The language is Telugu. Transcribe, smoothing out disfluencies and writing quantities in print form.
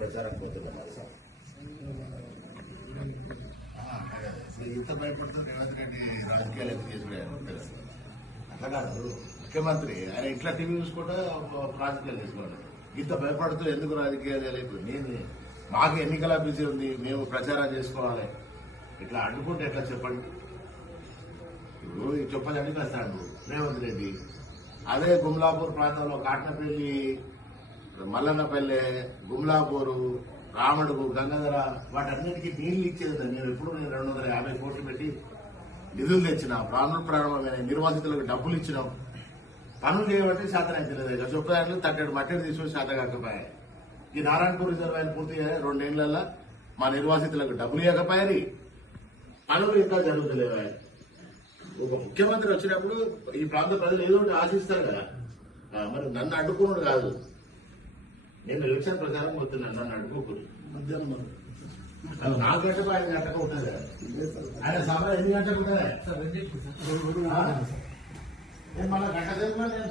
ప్రచారం పోతున్నారు సార్. ఇంత భయపడుతుంది రేవంత్ రెడ్డి రాజకీయాలు ఎందుకు చేసుకున్నాను అట్లా కాదు. ముఖ్యమంత్రి ఆయన ఇట్లా టీవీ చూసుకుంటే రాజకీయాలు చేసుకోవాలి. ఇంత భయపడుతూ ఎందుకు రాజకీయాలు చేయలేదు? నేను మాకు ఎన్నికల బిజీ ఉంది, మేము ప్రచారం చేసుకోవాలి. ఇట్లా అడ్డుకుంటే ఎట్లా చెప్పండి? ఇప్పుడు చెప్పదని వస్తాడు రేవంత్ రెడ్డి. అదే గుమ్లాపూర్ ప్రాంతంలో కాట్నపల్లి, మల్లన్నపల్లె, గుమ్లాపూరు, రాముడుగు, గంగాధర వాటన్నిటికీ నీళ్లు ఇచ్చేది. నేను 250 కోట్లు పెట్టి నిధులు తెచ్చిన, ప్రారంభమైన నిర్వాసితులకు డబ్బులు ఇచ్చినాం. పనులు చేయబట్టి శాతం అయితే లేదు. చొప్పదాంట్లో 30 మట్టిని తీసుకుని శాతం కాకపోయాయి. ఈ నారాయణపూర్ రిజర్వాయర్ పూర్తిగా 2 ఏళ్లలో మా నిర్వాసితులకు డబ్బులు ఇవ్వకపోయారు. పనులు ఇంకా జరుగుతలేవా? ఒక ముఖ్యమంత్రి వచ్చినప్పుడు ఈ ప్రాంత ప్రజలు ఏదో ఒకటి ఆశిస్తారు కదా. మరి నన్ను అడ్డుకున్నాడు కాదు. నేను ఎలక్షన్ ప్రచారం పోతున్నాను, నన్ను అడ్డుకోకూడదు. నాలుగు గంటలకు 5 గంటలకు ఉంటుంది కదా. ఆయన సభ ఎన్ని గంటలకు ఉంటుంది? మళ్ళీ గంట సేపు నేను